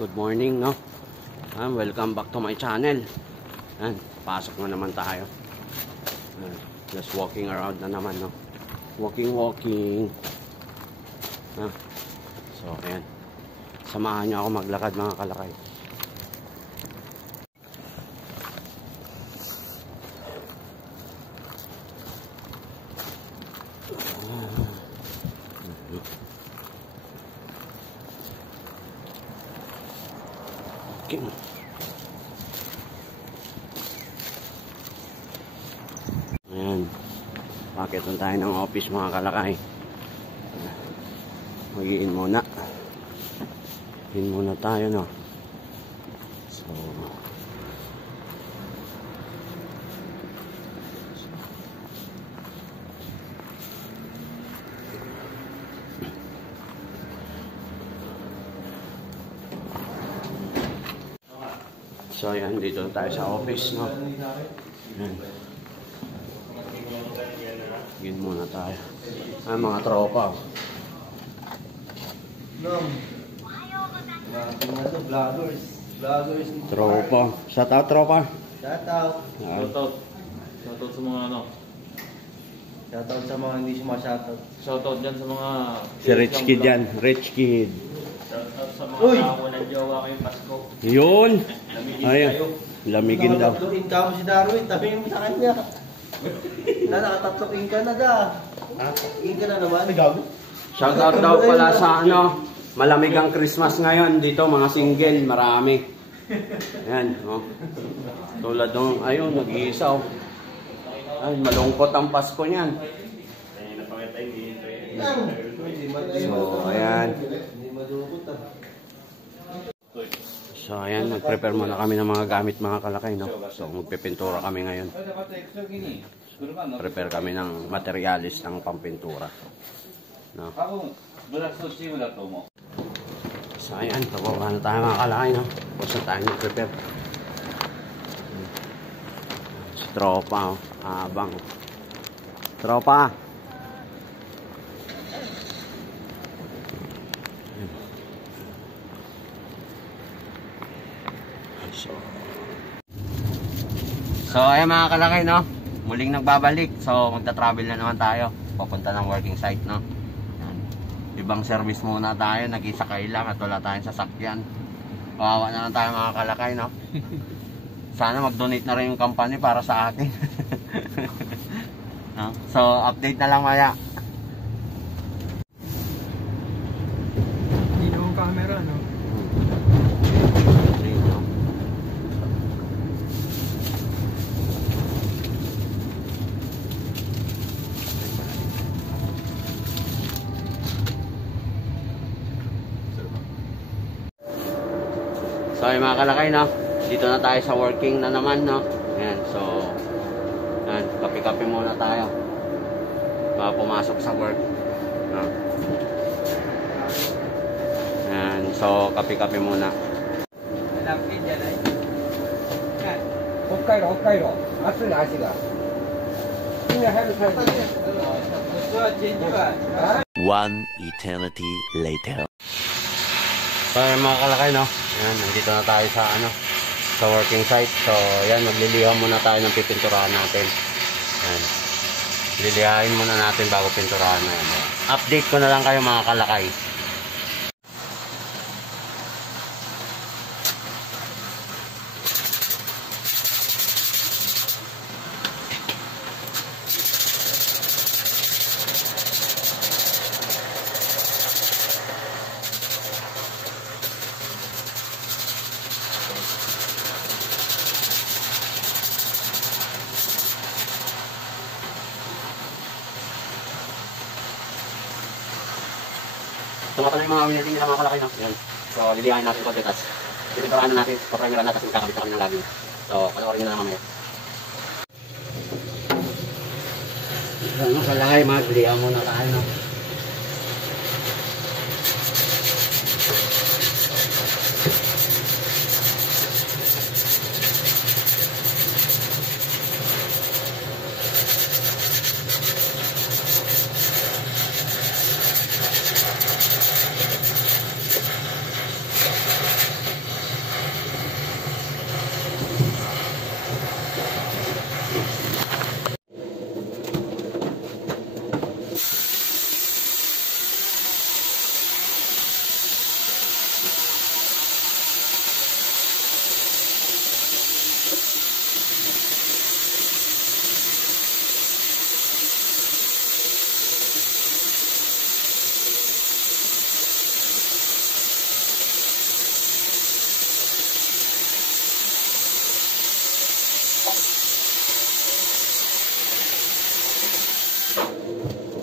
good morning, no? Welcome back to my channel. Pasok na naman tayo. Just walking around na naman, no? Walking. So, ayan. Samahan nyo ako maglakad, mga kalakay. Ayan, bakit tayo ng office, mga kalakay. Mag-iin muna tayo, no? So ayan, dito tayo sa office, no? Ayan. Gin muna tayo. Mga tropa. Vloggers. Tropa. Shout out, tropa. Shout out sa mga ano. Shout out sa mga hindi sumashout. Shout out dyan sa mga si Rich Kid yan. Rich Kid. Shout out sa mga tao ng jowa kayong Pasko. Yun. Ayun. Lamigin daw. Nakatatlong ka mo si Darwin. Tabihin mo sa kanya. Nakatatlong ka na da. Ka na naman. Shout out daw pala sa ano. Malamig ang Christmas ngayon dito, mga single, marami. Ayan, oh. Tulad nung, ayun, nag-iisa, oh. Ay, malungkot ang Pasko niyan. So, ayan. So, ayan, nag-prepare muna kami ng mga gamit, mga kalakay, no? So, magpipintura kami ngayon. Prepare kami ng materialis ng pampintura. No? So, ayan, pababa na tayo, mga kalakay, no? Tapos na tayo nag-prepare. Si tropa, oh. Abang. Tropa! So, ayan, mga kalakay, no? Muling nagbabalik. So, magta-travel na naman tayo. Papunta ng working site, no? Ibang service muna tayo, nag-isakay lang at wala tayong sasakyan. Kawawa na lang tayo, mga kalakay, no? Sana mag-donate na rin yung company para sa akin. No? So, update na lang maya. Hindi na yung camera, no? So, ay mga kalakay, no? Dito na tayo sa working na naman, no? Ayan, so, ayan, kape-kape muna tayo. Para pumasok sa work. No? Ayan, so, kape-kape muna. One eternity later. So, mga kalakay, no? Ayan, nandito na tayo sa, ano, sa working site. So, ayan, maglilihaw muna tayo ng pipinturahan natin. Ayan. Lilihain muna natin bago pinturahan na yan. Update ko na lang kayo, mga kalakay. So, maka na yung mga winnerting nila, mga kalakay, no? Yan. So, lilihain natin ito, tapos pipinturahan na natin, paprimeran na, tapos magkakabit na kami ng lagi. So, panoorin nyo na lang mamaya. So, mga kalakay, maglihaw muna tayo, no?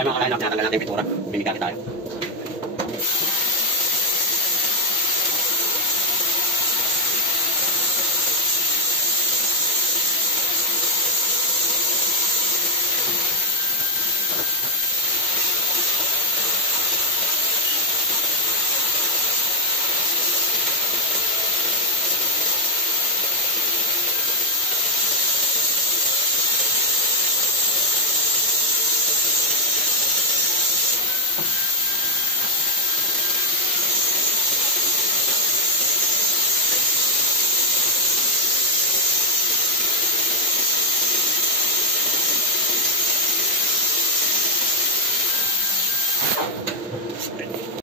So mga kalay, natanggal natin yung pintura. Bimigaki tayo.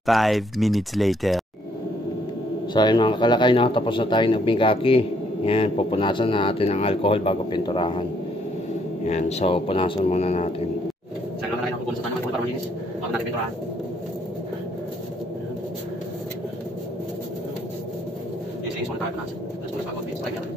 Five minutes later. So ayun mga kalakay, no? Tapos na tayo nagbingkaki. Yan, pupunasan na natin ang alcohol bago pinturahan. Yan, so punasan muna natin. Saan naman tayo napupunsan naman para malinis bago natin pinturahan. Yes, muna tayo punasan. Tapos muna bago pinturahan.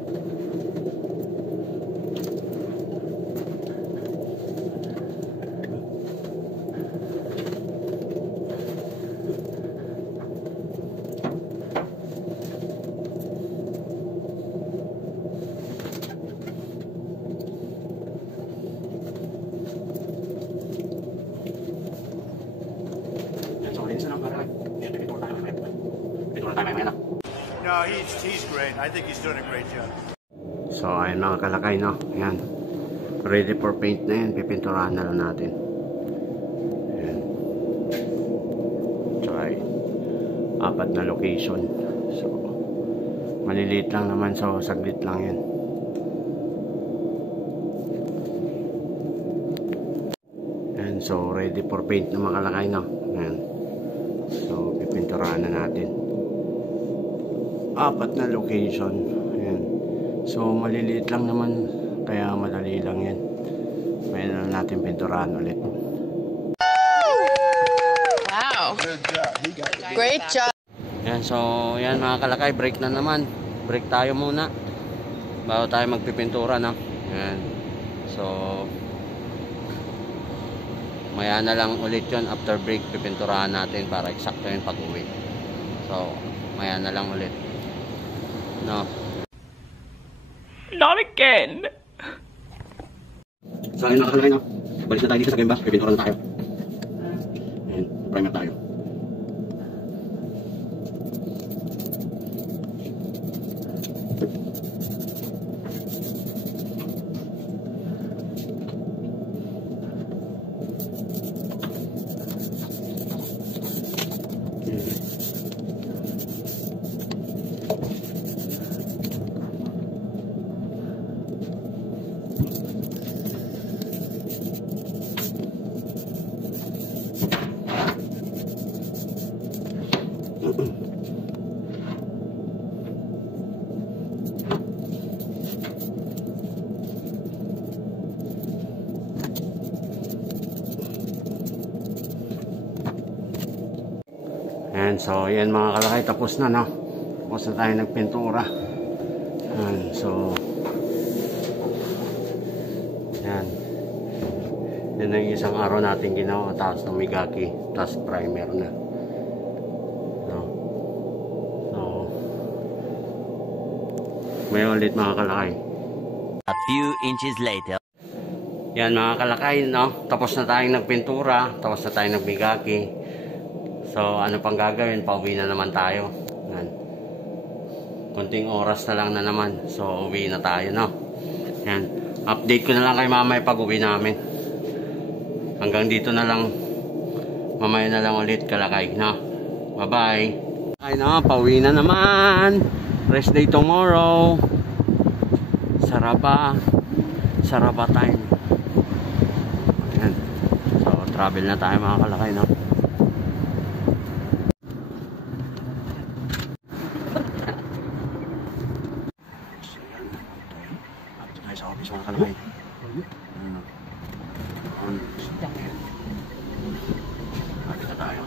No, he's great. I think he's doing a great job. So ayun mga kalakay, no? Ayan. Ready for paint na yan. Pipinturahan na lang natin. Ayan. Tsaka ay 4 na location. So maliliit lang naman. So saglit lang yan. Ayan. So ready for paint na mga kalakay, no? Ayan. So pipinturahan na natin. 4 na location. Ayan. So maliliit lang naman, kaya madali lang yan. Mayroon na natin pinturahan ulit. Wow. Great job. Ayan, so yan mga kalakay, break na naman. Break tayo muna bago tayo magpipintura, no? Ayan. So maya na lang ulit yun. After break pipinturahan natin para eksakto yung pag-uwi. So maya na lang ulit, no? Not again. So ayun mga kalakay, no? Balik na tayo dito sa canvas. Pipinturahan na tayo. Ayan, primer tayo. Ayan, so yan mga kalakay, tapos na, no? Tapos na tayo nagpintura. Ayan, so yan. Yan ang isang araw natin ginawa, tapos tumigaki, tapos primer na, no? So may ulit mga kalakay. A few inches later. Yan mga kalakay, no? Tapos na tayong nagpintura, tapos na tayong nagbigaki. So ano pang gagawin? Pauwi na naman tayo. Yan. Kunting oras na lang na naman. So uwi na tayo, no? Yan. Update ko na lang kay mamaya pag uwi namin. Hanggang dito na lang. Mamaya na lang ulit kalakay, no? Bye bye. Ay no, pauwi na naman. Rest day tomorrow. Saraba time. Yan. So travel na tayo mga kalakay, no? Sa office mga kalakay. Lapit na tayo.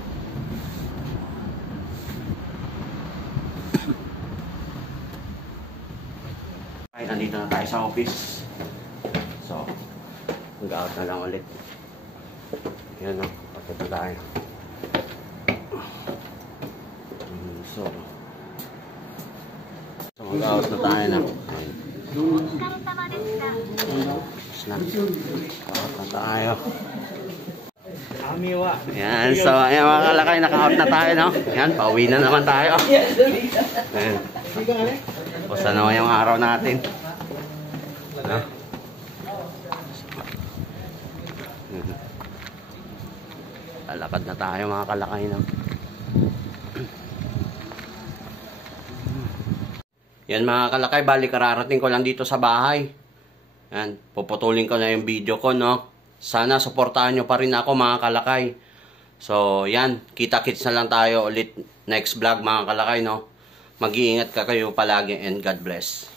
Ay, nandito na tayo sa office. So, mag-out na lang ulit. Yan o, papunta tayo. So mag-out na tayo na. Tapos na. Out na tayo. Yan, so ayan mga kalakay, naka-out na tayo, no? Yan, pauwi na naman tayo. Ayan. Tapos na naman yung araw natin. No? Lalakad na tayo mga kalakay, no? Yan mga kalakay, bali kararating ko lang dito sa bahay. Yan, puputulin ko na yung video ko, no? Sana suportahan nyo pa rin ako mga kalakay. So yan, kita-kits na lang tayo ulit next vlog mga kalakay, no? Mag-iingat ka kayo palagi and God bless.